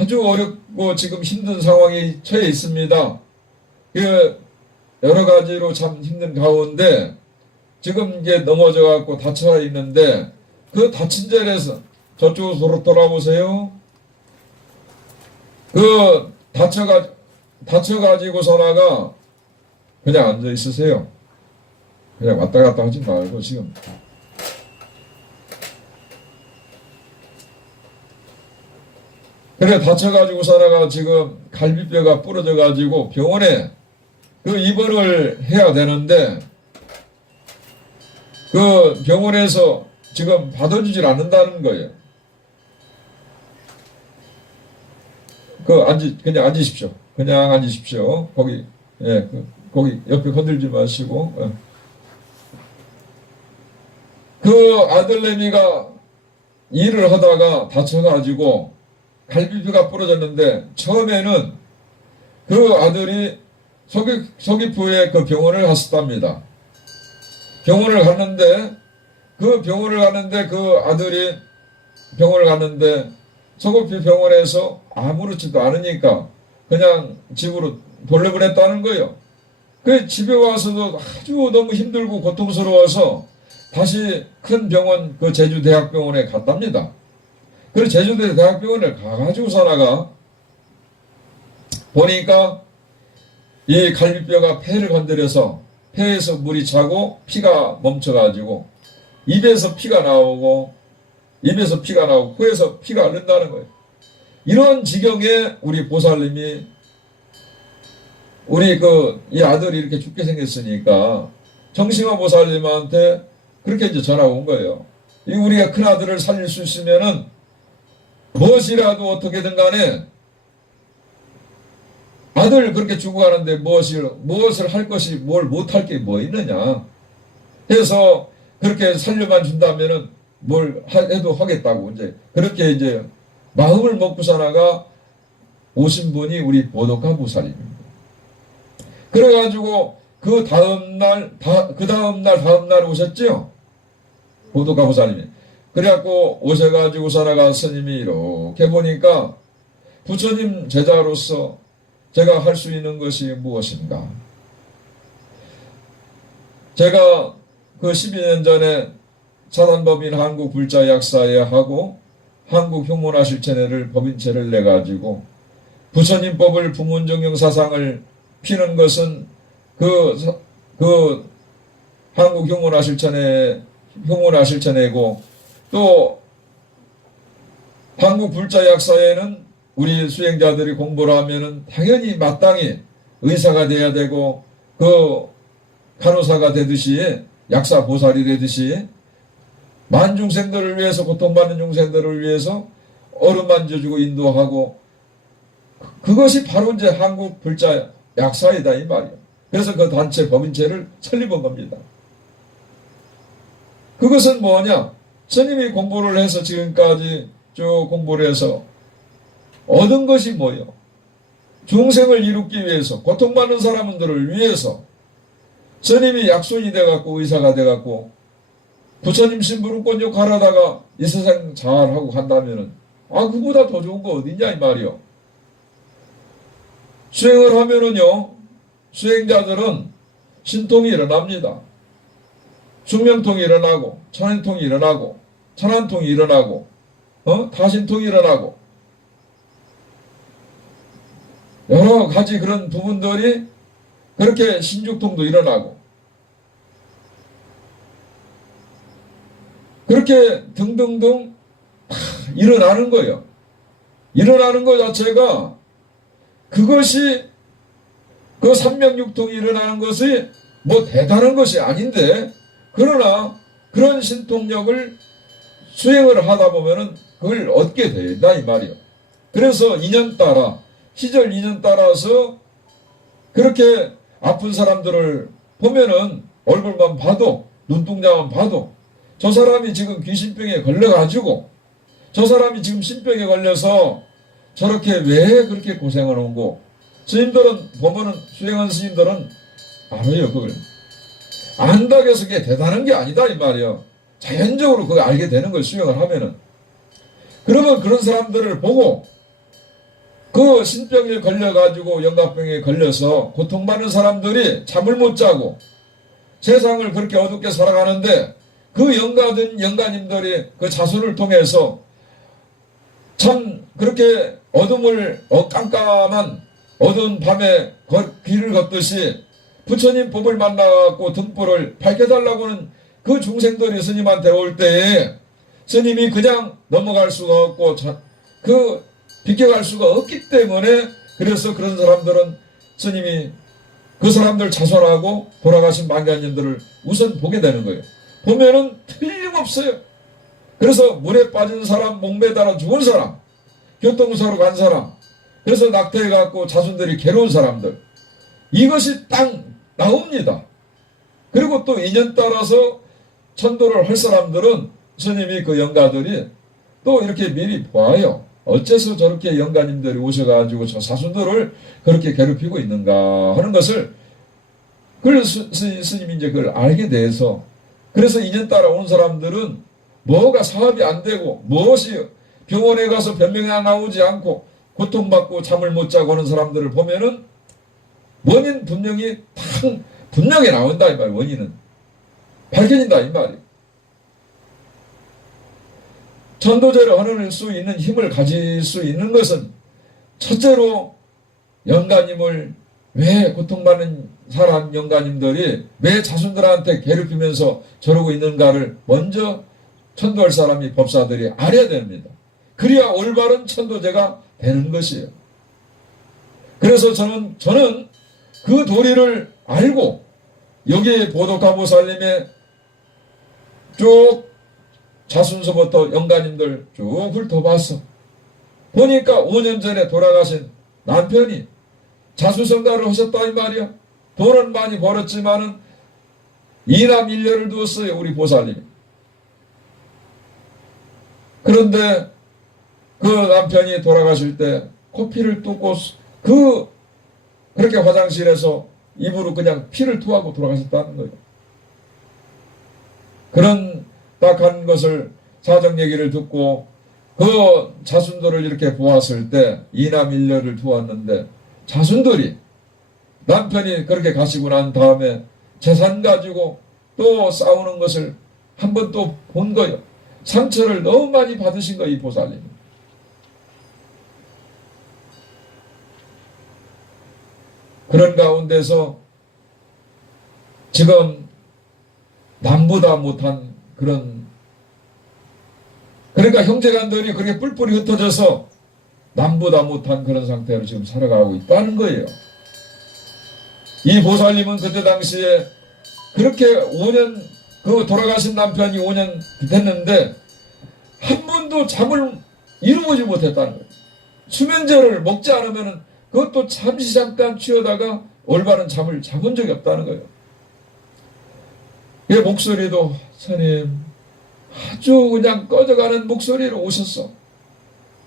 아주 어렵고 지금 힘든 상황에 처해 있습니다. 그 여러 가지로 참 힘든 가운데 지금 이제 넘어져 갖고 다쳐 있는데 그 다친 자리에서 저쪽으로 돌아보세요. 그 다쳐가지고서나가 그냥 앉아 있으세요. 그냥 왔다 갔다 하지 말고 지금. 그래 다쳐가지고서나가 지금 갈비뼈가 부러져가지고 병원에 그 입원을 해야 되는데 그 병원에서 지금 받아주질 않는다는 거예요. 그냥 앉으십시오. 그냥 앉으십시오. 거기, 예, 거기 옆에 건들지 마시고. 예. 그 아들내미가 일을 하다가 다쳐가지고 갈비뼈가 부러졌는데 처음에는 그 아들이 서귀포에 그 병원을 갔었답니다. 병원을 갔는데 그 아들이 병원을 갔는데 서귀포 병원에서 아무렇지도 않으니까 그냥 집으로 돌려보냈다는 거예요. 그 집에 와서도 아주 너무 힘들고 고통스러워서 다시 큰 병원 그 제주대학병원에 갔답니다. 그 제주대학병원에 가가지고서나가 보니까 이 갈비뼈가 폐를 건드려서 폐에서 물이 차고 피가 멈춰가지고 입에서 피가 나오고 코에서 피가 흐른다는 거예요. 이런 지경에 우리 보살님이 이 아들이 이렇게 죽게 생겼으니까 정심화 보살님한테 그렇게 이제 전화가 온 거예요. 우리가 큰 아들을 살릴 수 있으면은 무엇이라도 어떻게든 간에 아들 그렇게 죽어가는데 무엇을 할 것이 뭘 못할 게 뭐 있느냐 해서 그렇게 살려만 준다면은 뭘 해도 하겠다고 그렇게 이제 마음을 먹고서나가 오신 분이 우리 보도카 보살입니다. 그래가지고 그 다음날 오셨죠? 보도카 보살님이. 그래갖고 오셔가지고서나가 스님이 이렇게 보니까 부처님 제자로서 제가 할 수 있는 것이 무엇인가? 제가 그 12년 전에 사단법인 한국불자약사에 하고 한국흉문화실천회를 법인체를 내가지고 부처님법을 부문정경사상을 피는 것은 그 한국흉문화실천회고 또 한국불자약사에는 우리 수행자들이 공부를 하면은 당연히 마땅히 의사가 돼야 되고 그 간호사가 되듯이 약사 보살이 되듯이 만중생들을 위해서 고통받는 중생들을 위해서 얼음 만져주고 인도하고 그것이 바로 이제 한국 불자 약사이다 이 말이에요. 그래서 그 단체 법인체를 설립한 겁니다. 그것은 뭐냐? 스님이 공부를 해서 지금까지 쭉 공부를 해서 얻은 것이 뭐예요? 중생을 이루기 위해서 고통받는 사람들을 위해서 스님이 약손이 돼갖고 의사가 돼갖고 부처님 심부름 꼰욕 하려다가 이 세상 잘하고 간다면은 그보다 더 좋은 거 어디냐 이 말이요. 수행을 하면은요 수행자들은 신통이 일어납니다. 숙명통이 일어나고 천연통이 일어나고 천안통이 일어나고 다신통이 일어나고 여러 가지 그런 부분들이 그렇게 신죽통도 일어나고 그렇게 등등등 일어나는 거예요. 일어나는 것 자체가 그것이 그 삼명육통이 일어나는 것이 뭐 대단한 것이 아닌데 그러나 그런 신통력을 수행을 하다 보면은 그걸 얻게 된다 이 말이요. 그래서 인연 따라 시절 인연 따라서 그렇게 아픈 사람들을 보면은 얼굴만 봐도 눈동자만 봐도 저 사람이 지금 귀신병에 걸려가지고 저 사람이 지금 신병에 걸려서 저렇게 왜 그렇게 고생을 하고 스님들은 보면은 수행한 스님들은 알아요 그걸. 안다고 해서 그게 대단한 게 아니다 이 말이에요. 자연적으로 그걸 알게 되는 걸 수행을 하면은. 그러면 그런 사람들을 보고 그 신병에 걸려가지고 영가병에 걸려서 고통받는 사람들이 잠을 못 자고 세상을 그렇게 어둡게 살아가는데 그 영가님들이 그 자수를 통해서 참 그렇게 어둠을 깜깜한 어두운 밤에 길을 걷듯이 부처님 법을 만나고 등불을 밝혀달라고는 그 중생들이 스님한테 올 때에 스님이 그냥 넘어갈 수가 없고 비껴갈 수가 없기 때문에 그래서 그런 사람들은 스님이 그 사람들 자손하고 돌아가신 망가님들을 우선 보게 되는 거예요. 보면은 틀림없어요. 그래서 물에 빠진 사람, 목매달아 죽은 사람, 교통사로 간 사람, 그래서 낙태해갖고 자손들이 괴로운 사람들, 이것이 딱 나옵니다. 그리고 또 인연 따라서 천도를 할 사람들은 스님이 그 영가들이 또 이렇게 미리 보아요. 어째서 저렇게 영가님들이 오셔가지고 저 사순들을 그렇게 괴롭히고 있는가 하는 것을 그걸 스님이 이제 그걸 알게 돼서 그래서 인연 따라 온 사람들은 뭐가 사업이 안 되고 무엇이 병원에 가서 변명이 나오지 않고 고통받고 잠을 못 자고 하는 사람들을 보면은 원인 분명히 분명히 나온다 이 말이에요. 원인은 발견인다 이 말이에요. 천도제를 하는 수 있는 힘을 가질 수 있는 것은 첫째로 영가님을 왜 고통받는 사람 영가님들이 왜 자손들한테 괴롭히면서 저러고 있는가를 먼저 천도할 사람이 법사들이 알아야 됩니다. 그래야 올바른 천도제가 되는 것이에요. 그래서 저는 그 도리를 알고 여기 보도가보살님의 쭉 자순서부터 영가님들 쭉 훑어봤어. 보니까 5년 전에 돌아가신 남편이 자수성가를 하셨다 이 말이야. 돈은 많이 벌었지만은 이남 일녀를 두었어요 우리 보살님이. 그런데 그 남편이 돌아가실 때 코피를 뚫고 그렇게 화장실에서 입으로 그냥 피를 토하고 돌아가셨다는 거예요. 그런 딱한 것을 사정 얘기를 듣고 그 자손들을 이렇게 보았을 때 이남 일녀를 두었는데 자손들이 남편이 그렇게 가시고 난 다음에 재산 가지고 또 싸우는 것을 한 번 또 본 거예요. 상처를 너무 많이 받으신 거예요 이 보살님. 그런 가운데서 지금 남보다 못한 그러니까 형제간들이 그렇게 뿔뿔이 흩어져서 남보다 못한 그런 상태로 지금 살아가고 있다는 거예요. 이 보살님은 그때 당시에 그렇게 5년 그 돌아가신 남편이 5년 됐는데 한 번도 잠을 이루지 못했다는 거예요. 수면제를 먹지 않으면 그것도 잠시 잠깐 취하다가 올바른 잠을 자본 적이 없다는 거예요. 그 목소리도 스님 아주 그냥 꺼져가는 목소리로 오셨어.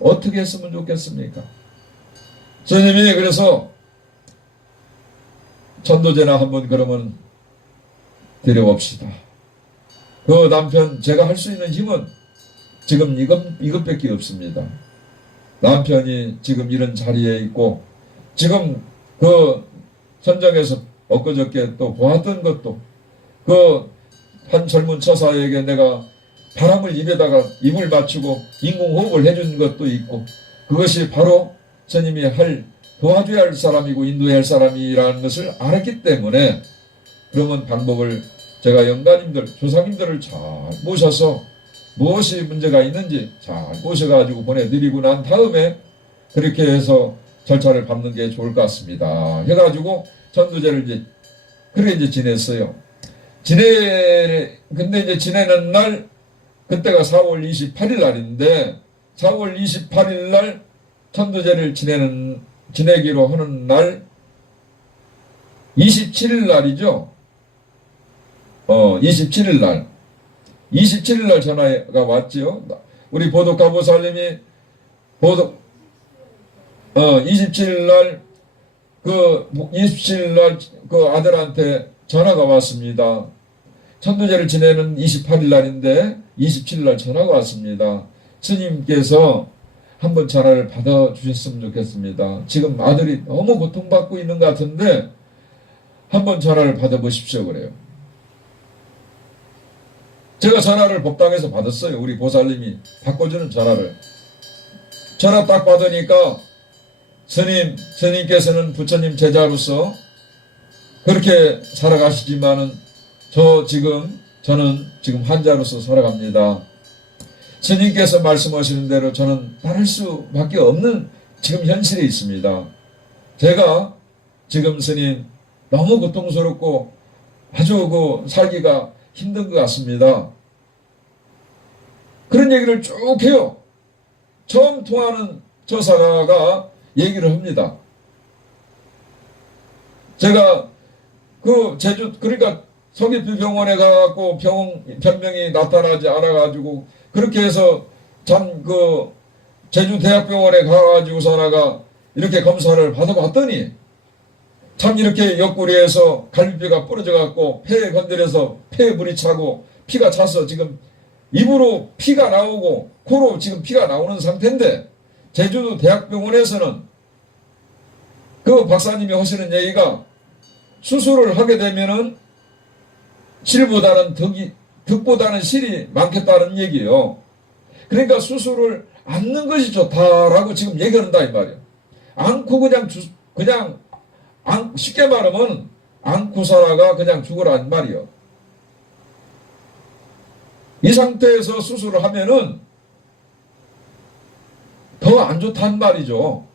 어떻게 했으면 좋겠습니까? 스님이 그래서 천도제나 한번 그러면 드려봅시다. 그 남편 제가 할 수 있는 힘은 지금 이것밖에 없습니다. 남편이 지금 이런 자리에 있고 지금 그 선정에서 엊그저께 또 보았던 것도 그 한 젊은 처사에게 내가 바람을 입을 맞추고 인공호흡을 해준 것도 있고 그것이 바로 스님이 도와줘야 할 사람이고 인도해야 할 사람이라는 것을 알았기 때문에 그러면 방법을 제가 영가님들 조상님들을 잘 모셔서 무엇이 문제가 있는지 잘 모셔가지고 보내드리고 난 다음에 그렇게 해서 절차를 밟는 게 좋을 것 같습니다. 해가지고 천도제를 그렇게 지냈어요. 근데 이제 지내는 날, 그때가 4월 28일 날인데, 4월 28일 날 천도제를 지내기로 하는 날, 27일 날이죠. 27일 날. 27일 날 전화가 왔지요. 우리 보도가보살님이 27일 날, 27일 날 그 아들한테 전화가 왔습니다. 천도제를 지내는 28일 날인데 27일 날 전화가 왔습니다. 스님께서 한번 전화를 받아주셨으면 좋겠습니다. 지금 아들이 너무 고통받고 있는 것 같은데 한번 전화를 받아보십시오. 그래요. 제가 전화를 법당에서 받았어요. 우리 보살님이 바꿔주는 전화를. 전화 딱 받으니까 스님께서는 부처님 제자로서 그렇게 살아가시지만은 저는 지금 환자로서 살아갑니다. 스님께서 말씀하시는 대로 저는 따를 수밖에 없는 지금 현실에 있습니다. 제가 지금 스님 너무 고통스럽고 아주 살기가 힘든 것 같습니다. 그런 얘기를 쭉 해요. 처음 통하는 저 사가가 얘기를 합니다. 제가 그러니까 서귀포 병원에 가갖고 변명이 나타나지 않아가지고 그렇게 해서 제주대학병원에 가가지고서나가 이렇게 검사를 받아봤더니 참 이렇게 옆구리에서 갈비뼈가 부러져갖고 폐에 건드려서 폐에 물이 차고 피가 차서 지금 입으로 피가 나오고 코로 지금 피가 나오는 상태인데 제주도 대학병원에서는 그 박사님이 하시는 얘기가 수술을 하게 되면은 득보다는 실이 많겠다는 얘기예요. 그러니까 수술을 않는 것이 좋다라고 지금 얘기한다 이 말이에요. 않고 쉽게 말하면 않고서나가 그냥 죽으라는 말이에요. 이 상태에서 수술을 하면은 더 안 좋단 말이죠.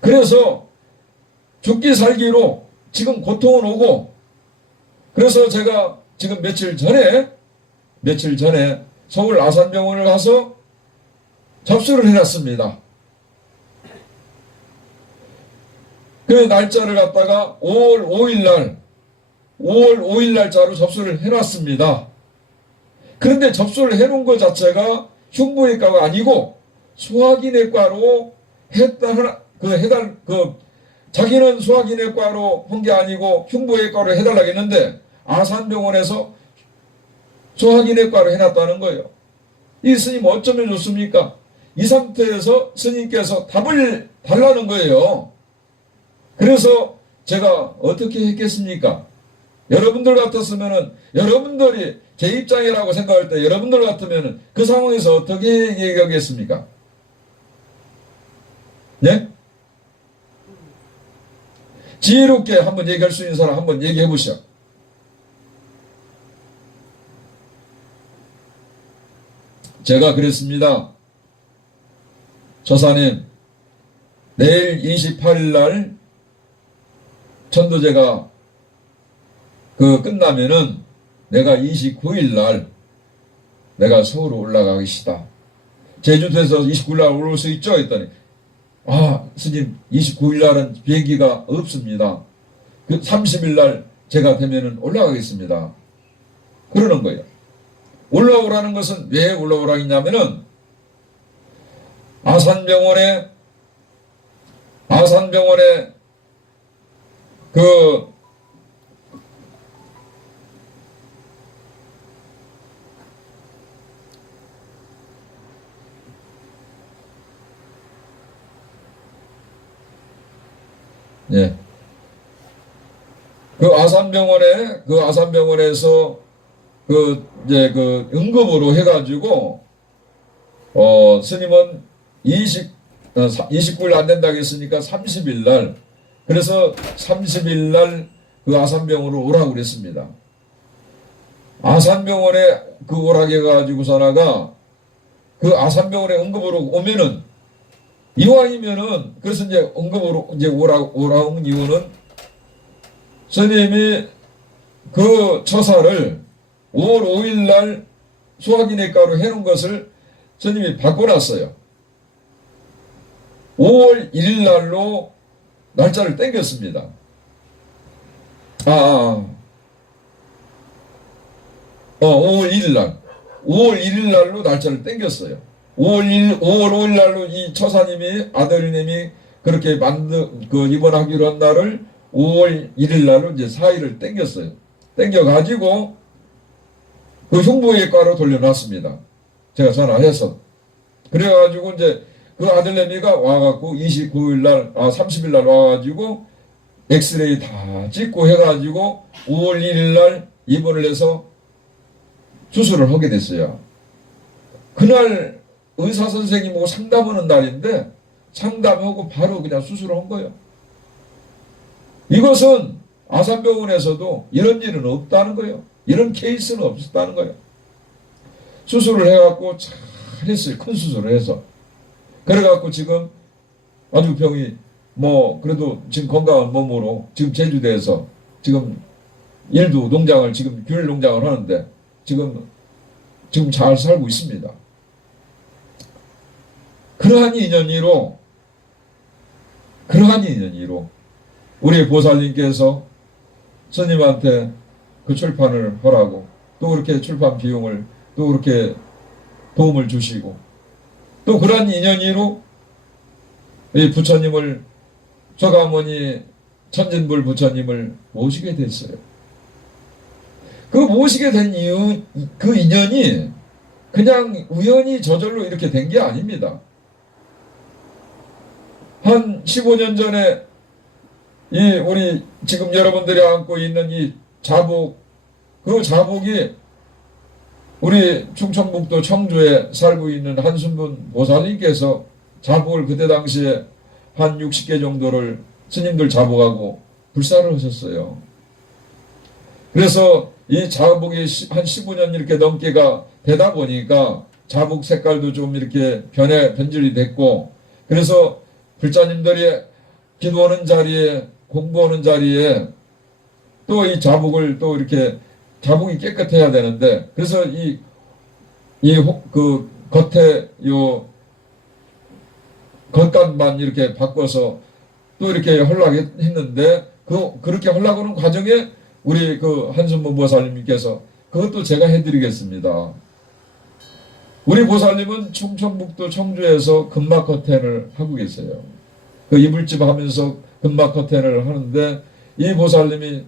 그래서 죽기 살기로 지금 고통은 오고, 그래서 제가 지금 며칠 전에 서울 아산병원을 가서 접수를 해놨습니다. 그 날짜를 갖다가 5월 5일 날짜로 접수를 해놨습니다. 그런데 접수를 해놓은 것 자체가 흉부외과가 아니고 소화기내과로 자기는 소화기내과로 한 게 아니고 흉부외과로 해달라고 했는데 아산병원에서 소화기내과로 해놨다는 거예요. 이 스님 어쩌면 좋습니까? 이 상태에서 스님께서 답을 달라는 거예요. 그래서 제가 어떻게 했겠습니까? 여러분들 같았으면은, 여러분들이 제 입장이라고 생각할 때 여러분들 같으면은 그 상황에서 어떻게 얘기하겠습니까? 네? 지혜롭게 한번 얘기할 수 있는 사람 한번 얘기해 보시죠. 제가 그랬습니다. 조사님, 내일 28일 날 천도제가 끝나면은 내가 29일 날 내가 서울로 올라가겠시다. 제주도에서 29일 날 올라올 수 있죠? 했더니 스님 29일 날은 비행기가 없습니다. 30일 날 제가 되면은 올라가겠습니다. 그러는 거예요. 올라오라는 것은 왜 올라오라 했냐면은 아산병원에 아산병원에서 응급으로 해가지고 스님은 29일 안 된다고 했으니까 30일 날, 그래서 30일 날 그 아산병원으로 오라고 그랬습니다. 아산병원에 오라고 해가지고서나가 그 아산병원에 응급으로 오면은 이왕이면은, 그래서 이제 응급으로 이제 오라고 온 이유는 스님이 그 처사를 5월 5일 날 소화기내과로 해놓은 것을 스님이 바꿔놨어요. 5월 1일 날로 날짜를 땡겼습니다. 5월 1일 날. 5월 1일 날로 날짜를 땡겼어요. 5월 5일 날로 이 처사님이, 아들님이 그렇게 입원하기로 한 날을 5월 1일 날로 이제 4일을 땡겼어요. 땡겨가지고 흉부외과로 돌려놨습니다. 제가 전화해서. 그래가지고 이제 그 아들내미가 와갖고 29일 날, 30일 날 와가지고 엑스레이 다 찍고 해가지고 5월 1일 날 입원을 해서 수술을 하게 됐어요. 그날 의사 선생님하고 상담하는 날인데 상담하고 바로 그냥 수술을 한 거예요. 이것은 아산병원에서도 이런 일은 없다는 거예요. 이런 케이스는 없었다는 거예요. 수술을 해갖고 잘 했어요. 큰 수술을 해서. 그래갖고 지금 아주 병이 그래도 지금 건강한 몸으로 지금 제주도에서 지금 일도 농장을 지금 귤 농장을 하는데 지금 잘 살고 있습니다. 그러한 인연이로 우리 보살님께서 스님한테 그 출판을 하라고 또 그렇게 출판 비용을 또 그렇게 도움을 주시고 또 그러한 인연이로 이 부처님을 서가모니 천진불 부처님을 모시게 됐어요. 그 모시게 된 이유, 그 인연이 그냥 우연히 저절로 이렇게 된 게 아닙니다. 한 15년 전에 우리 지금 여러분들이 안고 있는 이 자복, 그 자복이 우리 충청북도 청주에 살고 있는 한순분 보살님께서 자복을 그때 당시에 한 60개 정도를 스님들 자복하고 불사를 하셨어요. 그래서 이 자복이 한 15년 이렇게 넘게가 되다 보니까 자복 색깔도 좀 이렇게 변질이 됐고, 그래서 불자님들이 기도하는 자리에, 공부하는 자리에 또 이 자복을 또 이렇게 자복이 깨끗해야 되는데, 그래서 그 겉에 겉감만 이렇게 바꿔서 또 이렇게 하려고 했는데, 그렇게 하려고 하는 과정에 우리 그 한순무 보살님께서 그것도 제가 해드리겠습니다. 우리 보살님은 충청북도 청주에서 금막 커튼을 하고 계세요. 그 이불집 하면서 금막 커튼을 하는데, 이 보살님이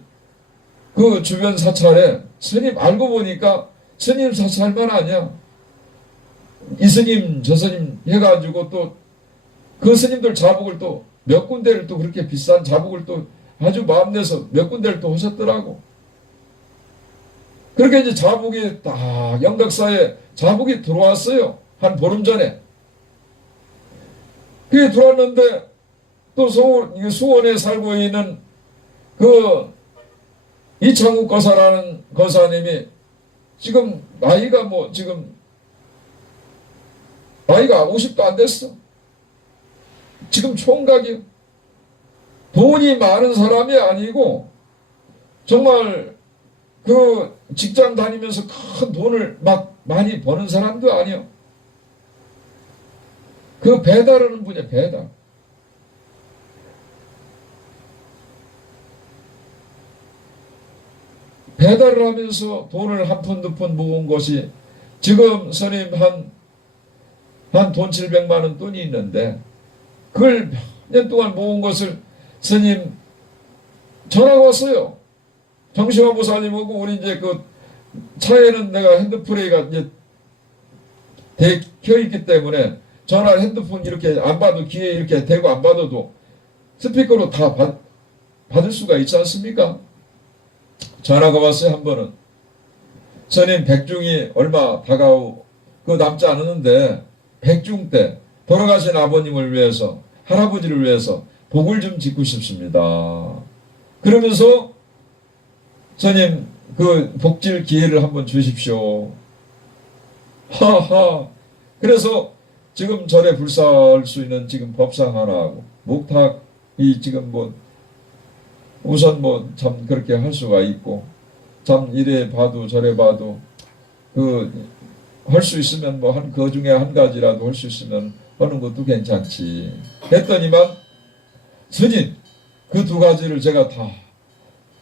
그 주변 사찰에 스님 알고 보니까 스님 사찰만 아니야. 이 스님 저 스님 해가지고 또 그 스님들 자복을 또 몇 군데를 또 그렇게 비싼 자복을 또 아주 마음내서 몇 군데를 또 하셨더라고. 그렇게 이제 자복이 딱 영덕사에 자복이 들어왔어요. 한 보름 전에. 그게 들어왔는데 또 수원에 살고 있는 그 이창욱 거사라는 거사님이 지금 나이가 지금 나이가 50도 안 됐어. 지금 총각이 돈이 많은 사람이 아니고 정말 그 직장 다니면서 큰 돈을 막 많이 버는 사람도 아니야. 그 배달하는 분이야, 배달. 배달을 하면서 돈을 한 푼, 두 푼 모은 것이 지금 스님 한 돈 700만 원 돈이 있는데, 그걸 몇 년 동안 모은 것을 스님 전화가 왔어요. 정심화 보살님하고 우리 이제 그 차에는 내가 핸드프레이가 이제 켜 있기 때문에 전화를 핸드폰 이렇게 안 봐도 귀에 이렇게 대고 안 받아도 스피커로 다 받을 수가 있지 않습니까? 전화가 왔어요. 한 번은 스님 백중이 얼마 다가오 남지 않았는데 백중 때 돌아가신 아버님을 위해서, 할아버지를 위해서 복을 좀 짓고 싶습니다. 그러면서 스님 그 복질 기회를 한번 주십시오. 하하. 그래서 지금 절에 불사할 수 있는 지금 법상 하나하고 목탁이 지금 우선 참 그렇게 할 수가 있고, 참 이래 봐도 저래 봐도 할 수 있으면 그 중에 한 가지라도 할 수 있으면 하는 것도 괜찮지. 했더니만 스님 그 두 가지를 제가 다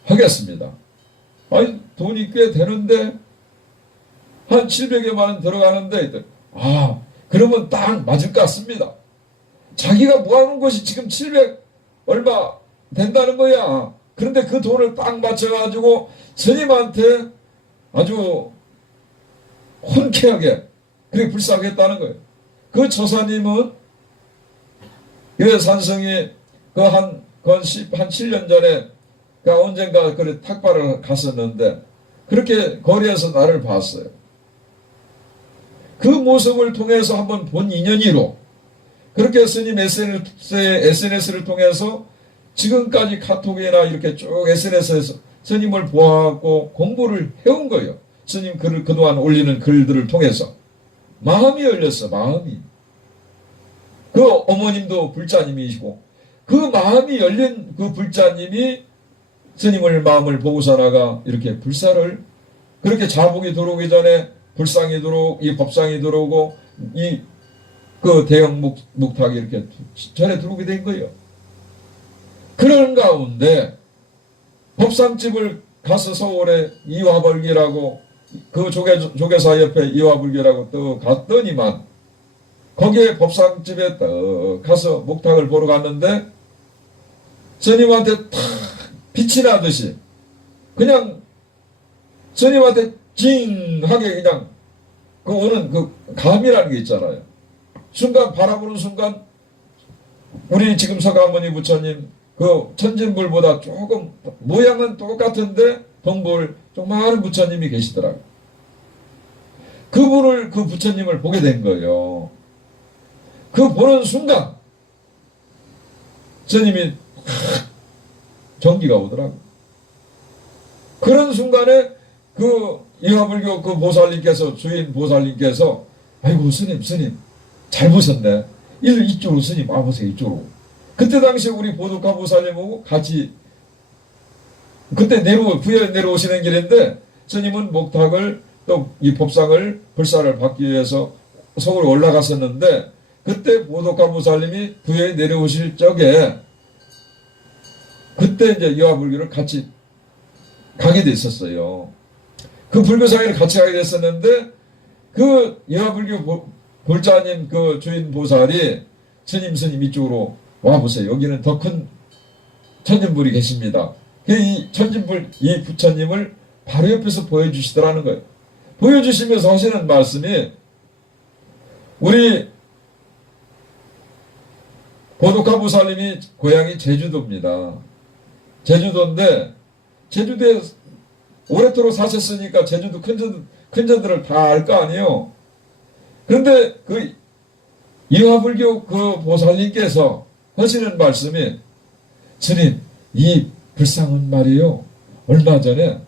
하겠습니다. 아니 돈이 꽤 되는데 한 700여만 원 들어가는데, 그러면 딱 맞을 것 같습니다. 자기가 모아놓은 것이 지금 700 얼마 된다는 거야. 그런데 그 돈을 딱 맞춰가지고 스님한테 아주 혼쾌하게 그렇게 불사하겠다는 거예요. 그 처사님은 그 산성이 한 7년 전에 언젠가 그래 탁발을 갔었는데 그렇게 거리에서 나를 봤어요. 그 모습을 통해서 한번 본 인연이로 그렇게 스님 SNS를 통해서 지금까지 카톡이나 이렇게 쭉 SNS에서 스님을 보아하고 공부를 해온 거예요. 스님 글을 그동안 올리는 글들을 통해서 마음이 열렸어. 마음이. 그 어머님도 불자님이시고 그 마음이 열린 그 불자님이 스님을 마음을 보고서나가 이렇게 불사를 그렇게 자복이 들어오기 전에 불상이 들어오고 이 법상이 들어오고 이 그 대형 묵탁이 이렇게 전에 들어오게 된 거예요. 그런 가운데 법상집을 가서 서울에 이화불교라고 그 조계사 옆에 이화불교라고 또 갔더니만 거기에 법상집에 딱 가서 묵탁을 보러 갔는데 스님한테 탁 빛이 나듯이 그냥 스님한테 징하게 그냥 그 오는 그 감이라는 게 있잖아요. 순간 바라보는 순간 우리 지금 서가모니 부처님 그 천진불보다 조금 모양은 똑같은데 덩볼 조그마한 부처님이 계시더라고요. 그분을 그 부처님을 보게 된 거예요. 그 보는 순간 스님이 전기가 오더라고요. 그런 순간에 그 이화불교 그 보살님께서 주인 보살님께서 아이고 스님 잘 보셨네. 이쪽으로 스님 와보세요. 이쪽으로. 그때 당시에 우리 보두카 보살님하고 같이 그때 부여에 내려오시는 길인데 스님은 목탁을 또 이 법상을 불사를 받기 위해서 서울에 올라갔었는데 그때 보두카 보살님이 부여에 내려오실 적에 그때 이제 이화불교를 같이 가게 됐었어요. 그 불교상회를 같이 가게 됐었는데 그 이화불교 불자님 그 주인 보살이 스님 이쪽으로 와보세요. 여기는 더 큰 천진불이 계십니다. 이 천진불 이 부처님을 바로 옆에서 보여주시더라는 거예요. 보여주시면서 하시는 말씀이 우리 보두카 보살님이 고향이 제주도입니다. 제주도인데 제주도에 오랫도록 사셨으니까 제주도 큰전들을 다 알 거 아니에요. 그런데 그 이화불교 그 보살님께서 하시는 말씀이 스님 이 불상은 말이요 얼마 전에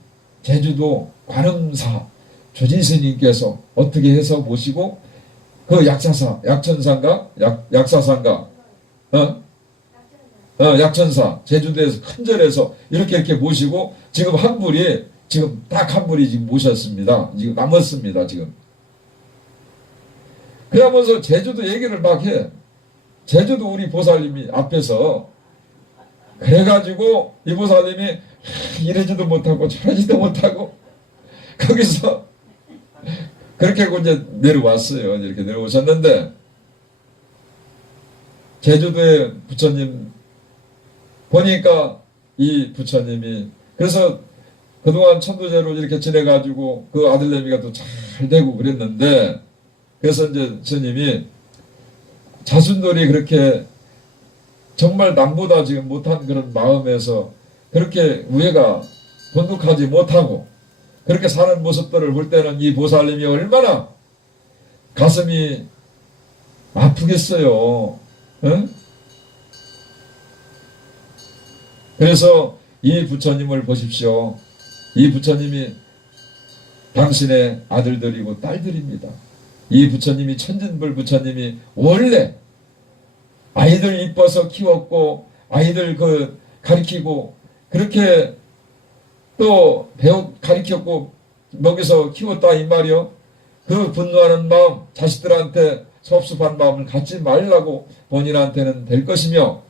제주도 관음사 조진스님께서 어떻게 해서 모시고 그 약천사인가 약사사인가 약천사 제주도에서 큰 절에서 이렇게 모시고 지금 한 분이 지금 딱 한 분이 지금 모셨습니다. 지금 남았습니다. 지금. 그러면서 제주도 얘기를 막 해. 제주도 우리 보살님이 앞에서 그래가지고 이 보살님이 이러지도 못하고 저러지도 못하고 거기서 그렇게 하고 이제 내려왔어요. 이렇게 내려오셨는데 제주도의 부처님 보니까 이 부처님이 그래서 그동안 천도제로 이렇게 지내가지고 그 아들내미가 또 잘 되고 그랬는데 그래서 이제 스님이 자순돌이 그렇게 정말 남보다 지금 못한 그런 마음에서 그렇게 우애가 번독하지 못하고 그렇게 사는 모습들을 볼 때는 이 보살님이 얼마나 가슴이 아프겠어요. 응? 그래서 이 부처님을 보십시오. 이 부처님이 당신의 아들들이고 딸들입니다. 이 부처님이 천진불 부처님이 원래 아이들 이뻐서 키웠고 아이들 그 가르치고 그렇게 또 가르쳤고 먹여서 키웠다 이 말이요. 그 분노하는 마음 자식들한테 섭섭한 마음을 갖지 말라고 본인한테는 될 것이며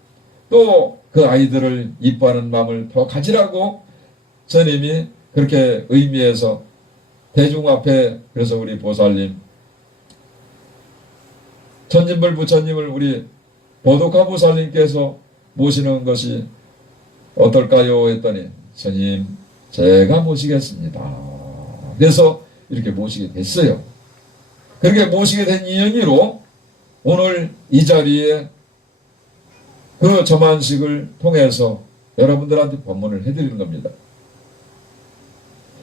또 그 아이들을 이뻐하는 마음을 더 가지라고 스님이 그렇게 의미해서 대중 앞에 그래서 우리 보살님 천진불 부처님을 우리 보두카 보살님께서 모시는 것이 어떨까요? 했더니 스님 제가 모시겠습니다. 그래서 이렇게 모시게 됐어요. 그렇게 모시게 된 인연으로 오늘 이 자리에 그 점안식을 통해서 여러분들한테 법문을 해드리는 겁니다.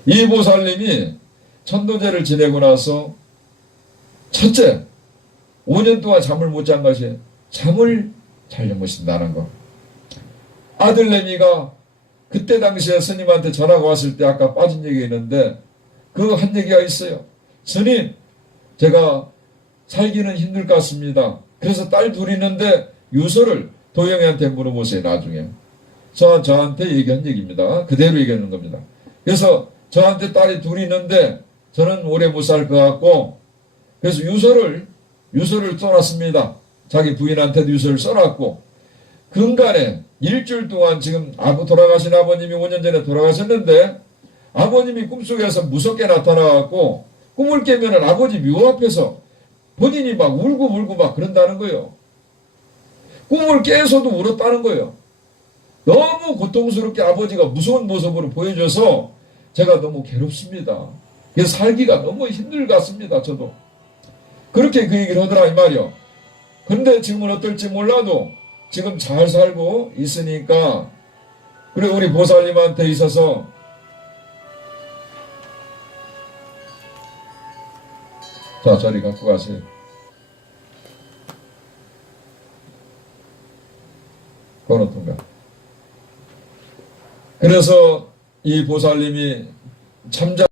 이 보살님이 천도제를 지내고 나서 첫째, 5년 동안 잠을 못 잔 것이 잠을 잘못인다는 거. 아들내미가 그때 당시에 스님한테 전화가 왔을 때 아까 빠진 얘기가 있는데 그 한 얘기가 있어요. 스님, 제가 살기는 힘들 것 같습니다. 그래서 딸 둘이 있는데 유서를 도영이한테 물어보세요. 나중에. 저한테 얘기한 얘기입니다. 그대로 얘기하는 겁니다. 그래서 저한테 딸이 둘이 있는데 저는 오래 못 살 것 같고 그래서 유서를 써놨습니다. 자기 부인한테도 유서를 써놨고 근간에 일주일 동안 지금 돌아가신 아버님이 5년 전에 돌아가셨는데 아버님이 꿈속에서 무섭게 나타나갖고 꿈을 깨면은 아버지 묘 앞에서 본인이 막 울고 막 그런다는 거예요. 꿈을 깨서도 울었다는 거예요. 너무 고통스럽게 아버지가 무서운 모습으로 보여줘서 제가 너무 괴롭습니다. 그래서 살기가 너무 힘들 것 같습니다. 저도. 그렇게 그 얘기를 하더라 이 말이요. 근데 지금은 어떨지 몰라도 지금 잘 살고 있으니까 그래 우리 보살님한테 있어서 자 저리 갖고 가세요. 그건 어떤가. 그래서 이 보살님이 참자